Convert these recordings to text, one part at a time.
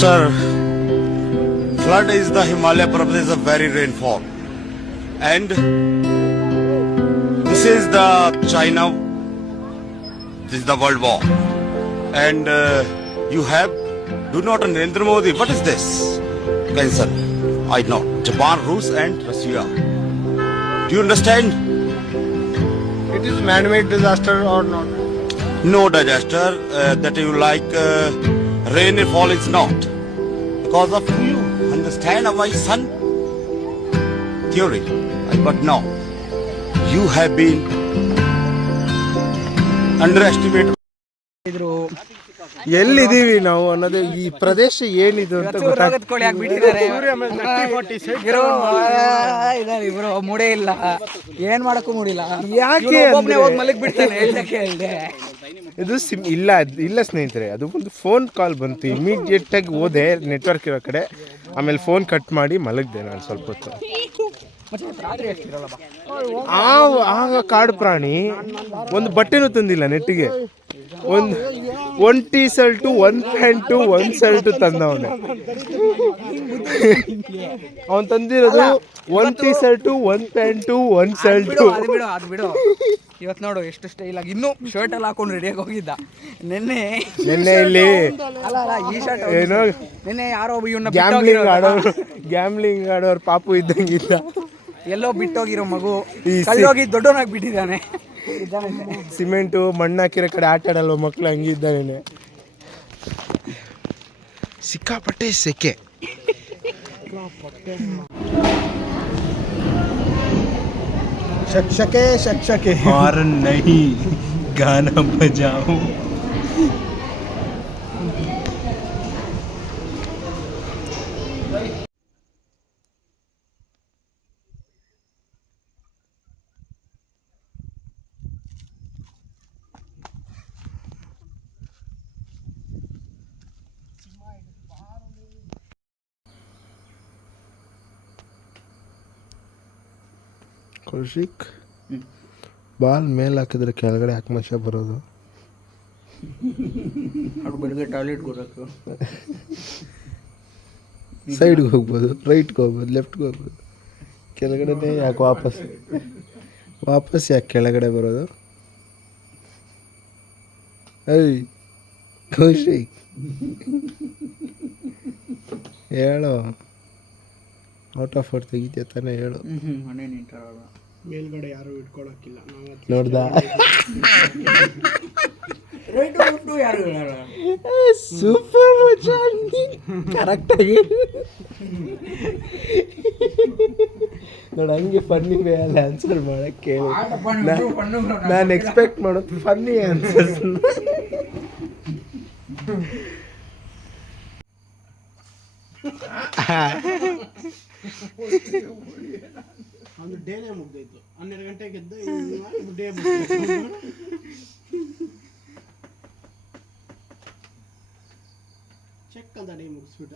Sir, flood is the Himalaya Parvat is a very rainfall, and this is the China. This is the World War, and you have do not Narendra Modi. What is this? Cancer. I know. Japan, Rus, and Russia. Do you understand? It is man-made disaster or not? No disaster that you like. Rainfall is not because of you. Understand my son? Theory. But no. You have been underestimated. ಎಲ್ಲಿದ್ದೀವಿ ನಾವು ಅನ್ನೋದು ಈ ಪ್ರದೇಶ ಏನಿದು ಅಂತ ಇಬ್ರು ಮೂಡೇ ಇಲ್ಲ, ಏನ್ ಮಾಡಕ್ಕೂ ಮೂಡಿಲ್ಲ. ಯಾಕೆ ಮಲಗ್ ಬಿಡ್ತಾನೆ. ಇದು ಇಲ್ಲ ಸ್ನೇಹಿತರೆ, ಅದು ಒಂದು ಫೋನ್ ಕಾಲ್ ಬಂತು. ಇಮಿಡಿಯೇಟ್ ಆಗಿ ಹೋದೆ ನೆಟ್ವರ್ಕ್ ಇರೋ ಕಡೆ, ಆಮೇಲೆ ಫೋನ್ ಕಟ್ ಮಾಡಿ ಮಲಗಿದೆ ನಾನು ಸ್ವಲ್ಪ ಹೊತ್ತು. ಆಗ ಕಾಡು ಪ್ರಾಣಿ ಒಂದು ಬಟ್ಟೆನೂ ತಂದಿಲ್ಲ ನೆಟ್ಟಿಗೆ. ಒಂದು ಟೀ ಶರ್ಟು, ಒಂದು ಪ್ಯಾಂಟು, ಒಂದು ಶರ್ಟು ತಂದವನೆ. ಅವನು ತಂದಿರೋದು ಒಂದು ಟೀ ಶರ್ಟು, ಒಂದು ಪ್ಯಾಂಟು, ಒಂದು ಶರ್ಟು. ಅದು ಬಿಡು, ಇವತ್ತು ನೋಡು ಎಷ್ಟು ಸ್ಟೈಲ್ ಆಗಿ ಇನ್ನೂ ಶರ್ಟ್ ಎಲ್ಲ ಹಾಕೊಂಡು ರೆಡಿಯಾಗಿ ಹೋಗಿದ್ದ. ನಿನ್ನೆ ಇಲ್ಲಿ ಈ ಶರ್ಟ್ ಏನೋ ನಿನ್ನೆ ಯಾರೋ ಗ್ಯಾಮ್ಲಿಂಗ್ ಆಡೋರು ಪಾಪು ಇದ್ದಂಗಿದ್ದ. ಎಲ್ಲೋ ಬಿಟ್ಟೋಗಿರೋ ಮಗು ಕಲ್ಲೋಗಿ ದೊಡ್ಡವನಾಗಿ ಬಿಟ್ಟಿದ್ದಾನೆ. ಸಿಮೆಂಟು ಮಣ್ಣು ಹಾಕಿರೋ ಕಡೆ ಆಟ ಆಡಲ್ವ ಮಕ್ಕಳು, ಹಂಗಿದ್ದಾನೆ. ಸಿಕ್ಕಾಪಟ್ಟೆ ಸೆಕೆ. ಶಿಕ್ಷಕೆ और नहीं गाना बजाओ. ಕೌಶಿಕ್, ಬಾಲ್ ಮೇಲೆ ಹಾಕಿದ್ರೆ ಕೆಳಗಡೆ ಆಕ್ಮಶ ಬರೋದು. ಬೆಳಗ್ಗೆ ಟಾಯ್ಲೆಟ್ಗೆ ಹೋಗಬೇಕು, ಸೈಡ್ಗೆ ಹೋಗ್ಬೋದು, ರೈಟ್ಗೆ ಹೋಗ್ಬೋದು, ಲೆಫ್ಟ್ಗೆ ಹೋಗ್ಬೋದು. ಕೆಳಗಡೆನೇ ಯಾಕೆ ವಾಪಸ್ ಯಾಕೆ ಕೆಳಗಡೆ ಬರೋದು? ಏಯ್ ಕೌಶಿಕ್, ಹೇಳೋ, ಔಟ್ ಆಫ್ ಔಟ್ ತೆಗಿತೀಯ ತಾನೇ, ಹೇಳು. ಮೇಲ್ಗಡೆ ಯಾರು ಇಟ್ಕೊಳಕ್ಕಿಲ್ಲ. ನೋಡ್ದ ಸೂಪರ್ ಕರೆಕ್ಟಾಗಿ ನೋಡ, ಹಂಗೆ ಫನ್ನಿ ವೇ ಅಲ್ಲಿ ಆನ್ಸರ್ ಮಾಡಕ್ಕೆ ಕೇಳಿ. ನಾನು ಎಕ್ಸ್ಪೆಕ್ಟ್ ಮಾಡೋದು ಫನ್ನಿ ಆನ್ಸರ್ಸ್. ಒಂದು ಡೇನೇ ಮುಗ್ದೈತು. 12 ಗಂಟೆಗೆ ಎದ್ದ ಡೇ ಚೆಕ್ ಅಂತ ಡೇ ಮುಗಿಸ್ಬಿಟ್ಟ.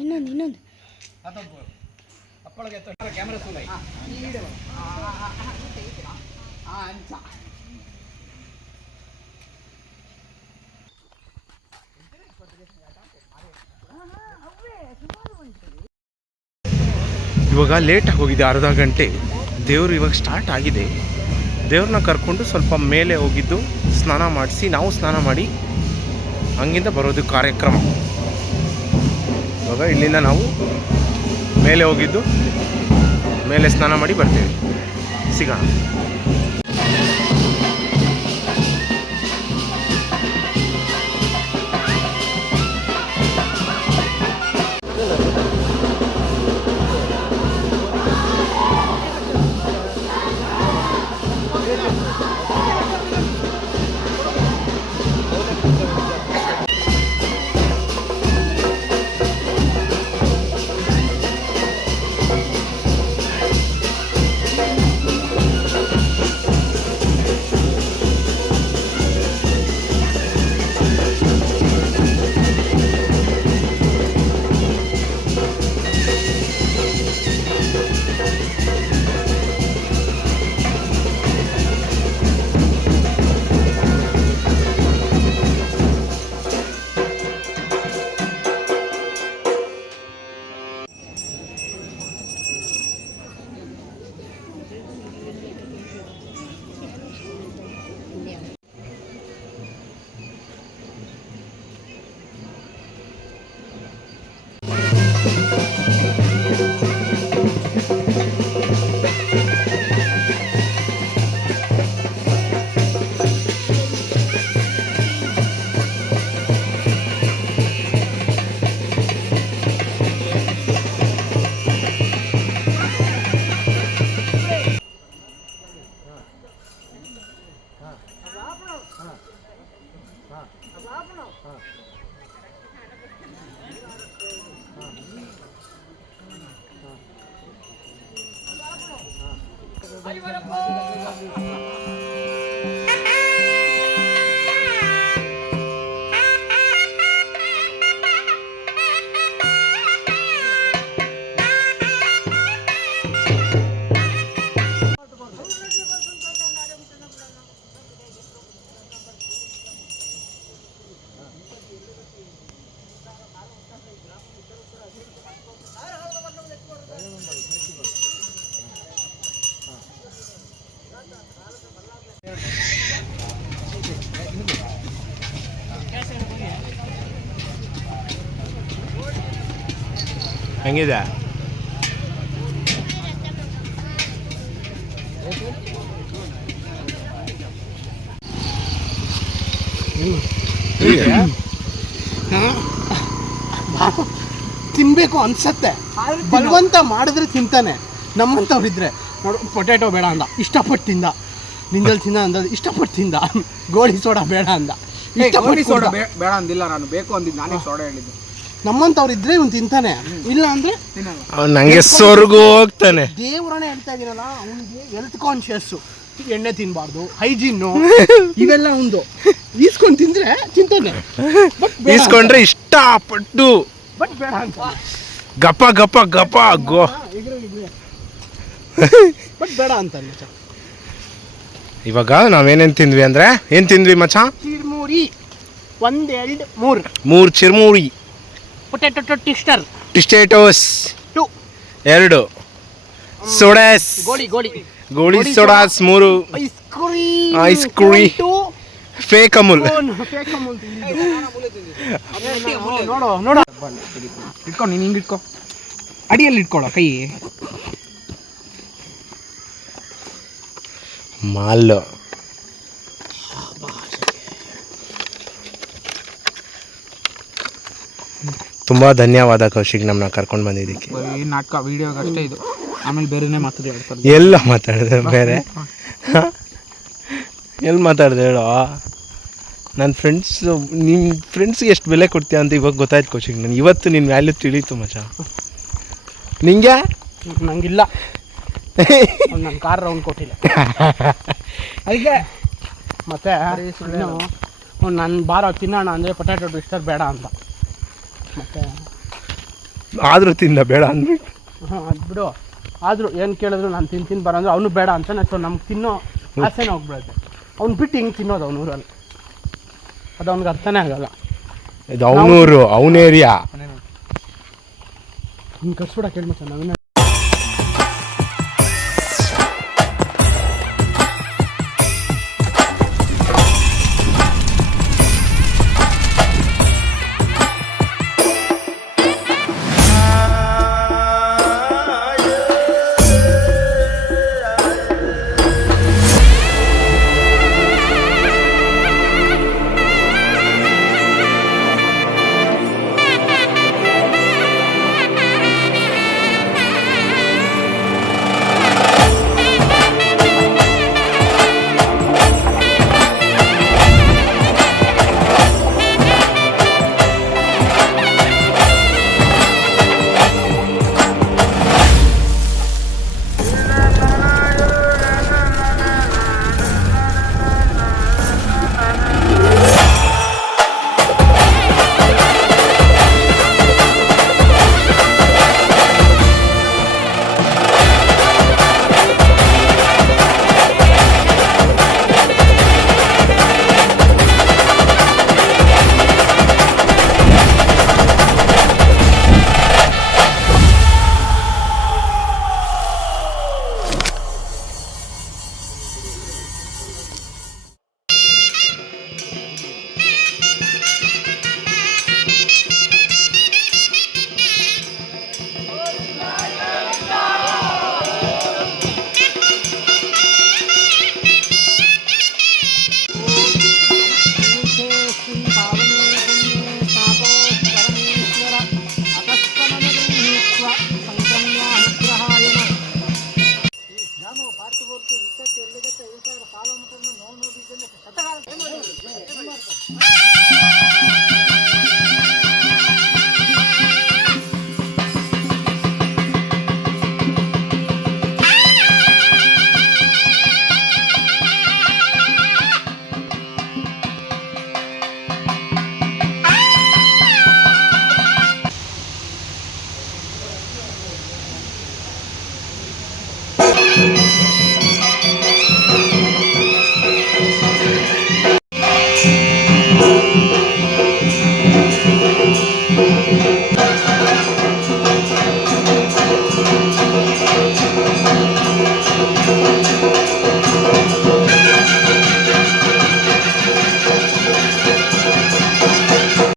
ಇನ್ನೊಂದು ಇವಾಗ ಲೇಟಾಗಿ ಹೋಗಿದೆ, ಅರ್ಧ ಗಂಟೆ. ದೇವರು ಇವಾಗ ಸ್ಟಾರ್ಟ್ ಆಗಿದೆ. ದೇವ್ರನ್ನ ಕರ್ಕೊಂಡು ಸ್ವಲ್ಪ ಮೇಲೆ ಹೋಗಿದ್ದು ಸ್ನಾನ ಮಾಡಿಸಿ, ನಾವು ಸ್ನಾನ ಮಾಡಿ ಹಂಗಿಂದ ಬರೋದು ಕಾರ್ಯಕ್ರಮ. ಇವಾಗ ಇಲ್ಲಿಂದ ನಾವು ಮೇಲೆ ಹೋಗಿದ್ದು ಮೇಲೆ ಸ್ನಾನ ಮಾಡಿ ಬರ್ತೀವಿ. ಸಿಗೋಣ. ಹೆಂಗಿದೆ? ತಿನ್ಬೇಕು ಅನ್ಸತ್ತೆ, ಬಲವಂತ ಮಾಡಿದ್ರೆ ತಿಂತಾನೆ. ನಮ್ಮಂಥವ್ರಿದ್ರೆ ನೋಡು, ಪೊಟ್ಯಾಟೊ ಬೇಡ ಅಂದ, ಇಷ್ಟಪಟ್ಟು ತಿಂದ. ನಿಂದಲ್ಲಿ ತಿನ್ನ ಅಂದ, ಇಷ್ಟಪಟ್ಟು ತಿಂದ. ಗೋಳಿ ಸೋಡಾ ಬೇಡ ಅಂದ, ಇಷ್ಟಪಟ್ಟು ಸೋಡಾ ಬೇಡ ಅಂದಿಲ್ಲ, ನಾನು ಬೇಕು ಅಂದಿದ್ದು, ನಾನೇ ಸೋಡಾ ಹೇಳಿದ್ದು. ನಮ್ಮಂಥವ್ರಿದ್ರೆ ಇವ್ನು ತಿಂತಾನೆ, ಇಲ್ಲ ಅಂದ್ರೆ ನಂಗೆ ಸ್ವರ್ಗ ಹೋಗ್ತಾನೆ. ದೇವ್ರನೇ ಹೇಳ್ತಾ ಇದೀನಲ್ಲ, ಅವನಿಗೆ ಹೆಲ್ತ್ ಕಾನ್ಶಿಯಸ್ಸು, ಎಣ್ಣೆ ತಿನ್ನಬಾರ್ದು, ಹೈಜೀನು ಇವೆಲ್ಲ ಒಂದು ಈಸ್ಕೊಂಡು ತಿಂದ್ರೆ ತಿಂತಾನೆ. ಈಸ್ಕೊಂಡ್ರೆ ಇಷ್ಟಪಟ್ಟು, ಬಟ್ ಬೇಡ ಅಂತ ಗಪ ಗಪ ಗಪ ಗೋ, ಬಟ್ ಬೇಡ ಅಂತಾನೆ. ಇವಾಗ ನಾವೇನೇನು ತಿಂದ್ವಿ ಅಂದ್ರೆ, ಏನು ತಿಂದ್ವಿ ಮಚ್ಚ? ಚಿರ್ಮುರಿ 1 2 3 ಚಿರ್ಮುರಿ, ಪೊಟ್ಯಾಟೊ ಟಿಸ್ಟರ್ ಟಿಸ್ಟೇಟೋಸ್ 2, 2, ಸೋಡಾಸ್ ಗೋಳಿ ಸೋಡಾಸ್ 3, ಐಸ್ ಕ್ರೀಮ್, ಫೇಕ್ ಅಮೂಲ್. ನೋಡು ನೋಡು, ಇಟ್ಕೊ, ನೀನು ಹಿಂಗೆ ಇಟ್ಕೊ, ಅಡಿಯಲ್ಲಿ ಇಟ್ಕೊಳ್ಳೋ ಕೈ. ಮಾಲ್ ತುಂಬ ಧನ್ಯವಾದ ಕೌಶಿಕ್, ನಮ್ಮನ್ನ ಕರ್ಕೊಂಡು ಬಂದಿದ್ದಕ್ಕೆ. ಈ ನಾಟಕ ವಿಡಿಯೋಗೆ ಅಷ್ಟೇ ಇದು, ಆಮೇಲೆ ಬೇರೆನೇ ಮಾತಾಡಿ. ಎಲ್ಲ ಮಾತಾಡಿದೆ ಬೇರೆ? ಎಲ್ಲಿ ಮಾತಾಡಿದೆ ಹೇಳೋ? ನನ್ನ ನಿಮ್ಮ ಫ್ರೆಂಡ್ಸ್ಗೆ ಎಷ್ಟು ಬೆಲೆ ಕೊಡ್ತೀಯ ಅಂತ ಇವಾಗ ಗೊತ್ತಾಯ್ತು ಕೌಶಿಕ್. ನಾನು ಇವತ್ತು ನಿನ್ನ ವ್ಯಾಲ್ಯೂ ತಿಳಿಯಿತು ಮಚ್ಚ. ನಿಂಗೆ? ನಂಗಿಲ್ಲ, ನನ್ನ ಕಾರ್ ರೌಂಡ್ ಕೊಟ್ಟಿಲ್ಲ ಅದಕ್ಕೆ. ಮತ್ತೆ ನನ್ನ ಬಾರೋ ತಿನ್ನೋಣ ಅಂದರೆ ಪೊಟ್ಯಾಟೊ ಟ್ವಿಸ್ಟರ್ ಬೇಡ ಅಂತ. ಮತ್ತೆ ಆದರೂ ತಿಂದ ಬೇಡ ಅಂದ್ಬಿಟ್ಟು. ಅದು ಬಿಡು, ಆದರೂ ಏನು ಕೇಳಿದ್ರು ನಾನು ತಿಂತೀನಿ ಬರೋ ಅಂದ್ರೆ ಅವನು ಬೇಡ ಅಂತ. ಸೊ ನಮ್ಗೆ ತಿನ್ನೋ ಆಸೆನೇ ಹೋಗ್ಬಿಡುತ್ತೆ. ಅವ್ನು ಬಿಟ್ಟು ಹಿಂಗೆ ತಿನ್ನೋದು ಅವ್ನ ಊರಲ್ಲಿ, ಅದು ಅವ್ನಿಗೆ ಅರ್ಥನೇ ಆಗಲ್ಲ. ಇದು ಅವನೂರು, ಅವನ ಏರಿಯಾ. ಹಿಂಗೆ ಕರ್ಸ್ಬಿಡ ಕೇಳ್ಮತ್ತ ನಾವೇನ.